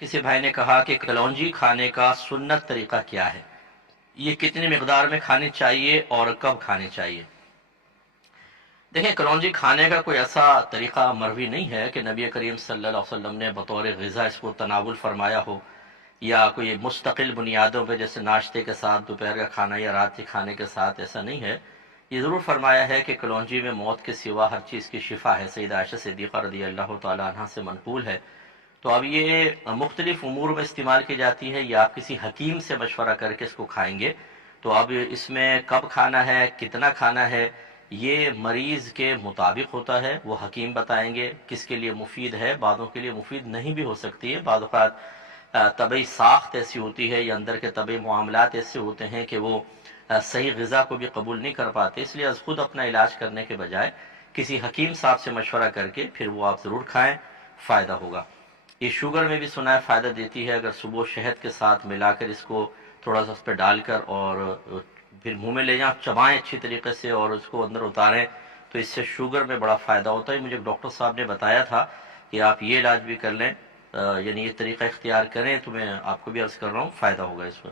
کسی بھائی نے کہا کہ کلونجی کھانے کا سنت طریقہ کیا ہے، یہ کتنی مقدار میں کھانی چاہیے اور کب کھانی چاہیے؟ دیکھیں، کلونجی کھانے کا کوئی ایسا طریقہ مروی نہیں ہے کہ نبی کریم صلی اللہ علیہ وسلم نے بطور غذا اس کو تناول فرمایا ہو، یا کوئی مستقل بنیادوں پہ جیسے ناشتے کے ساتھ، دوپہر کا کھانا یا رات کے کھانے کے ساتھ، ایسا نہیں ہے۔ یہ ضرور فرمایا ہے کہ کلونجی میں موت کے سوا ہر چیز کی شفا ہے، سیدہ عائشہ صدیقہ رضی اللہ تعالی عنہا سے منقول ہے۔ تو اب یہ مختلف امور میں استعمال کی جاتی ہے، یا آپ کسی حکیم سے مشورہ کر کے اس کو کھائیں گے، تو اب اس میں کب کھانا ہے، کتنا کھانا ہے، یہ مریض کے مطابق ہوتا ہے، وہ حکیم بتائیں گے کس کے لیے مفید ہے، بعضوں کے لیے مفید نہیں بھی ہو سکتی ہے۔ بعض اوقات طبعی ساخت ایسی ہوتی ہے یا اندر کے طبعی معاملات ایسے ہوتے ہیں کہ وہ صحیح غذا کو بھی قبول نہیں کر پاتے، اس لیے از خود اپنا علاج کرنے کے بجائے کسی حکیم صاحب سے مشورہ کر کے پھر وہ آپ ضرور کھائیں، فائدہ ہوگا۔ یہ شوگر میں بھی سنا ہے فائدہ دیتی ہے، اگر صبح شہد کے ساتھ ملا کر اس کو تھوڑا سا اس پہ ڈال کر اور پھر منہ میں لے جائیں، چبائیں اچھی طریقے سے اور اس کو اندر اتاریں، تو اس سے شوگر میں بڑا فائدہ ہوتا ہے۔ مجھے ڈاکٹر صاحب نے بتایا تھا کہ آپ یہ علاج بھی کر لیں، یعنی یہ طریقہ اختیار کریں، تو میں آپ کو بھی عرض کر رہا ہوں فائدہ ہوگا اس میں۔